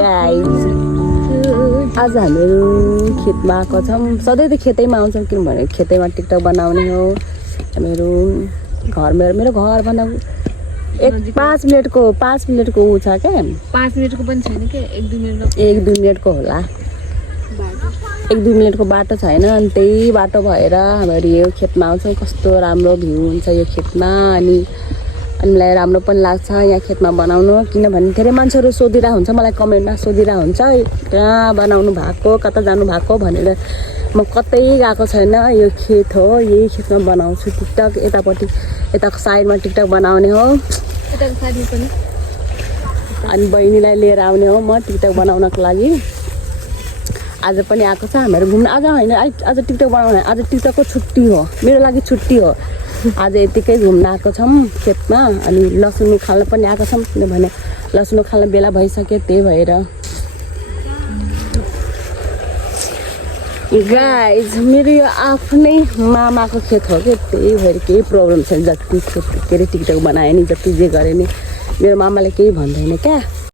Guys आज हामीहरू खेतमा आएको छौँ। सधैँ त खेतैमा आउँछौँ किनभने खेतैमा टिकटक बनाउने हो हामीहरू। मेरो घरभन्दा 5 मिनटको ऊ छ क्या। 5 मिनटको पनि छैन के, 1-2 मिनटको होला। 1-2 मिनटको बाटो छैन अनि त्यही बाटो भएर हामीहरू यो खेतमा आउँछौँ। कस्तो राम्रो भ्यू हुन्छ यो खेतमा अनि हामीलाई राम्रो पनि लाग्छ यहाँ खेतमा बनाउनु। किनभने धेरै मान्छेहरू सोधिरहेको हुन्छ, मलाई कमेन्टमा सोधिरहेको हुन्छ कहाँ बनाउनु भएको, कता जानु भएको भनेर। म कतै गएको छैन, यो खेत हो, यही खेतमा बनाउँछु टिकटक। यतापट्टि यताको साइडमा टिकटक बनाउने हो अनि बहिनीलाई लिएर आउने हो म टिकटक बनाउनको लागि। आज पनि आएको छ हामीहरू घुम्न। आज होइन, आज टिकटक बनाउने, आज टिकटकको छुट्टी हो, मेरो लागि छुट्टी हो। आज यतिकै घुम्न आएको छौँ खेतमा अनि लसुन उखाल्न पनि आएको छौँ किनभने लसुन उखाल्न बेला भइसक्यो त्यही भएर। गाइज मेरो यो आफ्नै मामाको खेत हो कि त्यही भएर केही प्रब्लम छैन। जति के अरे टिकटक बनायो नि जति जे गरे नि मेरो मामाले केही भन्दैन क्या।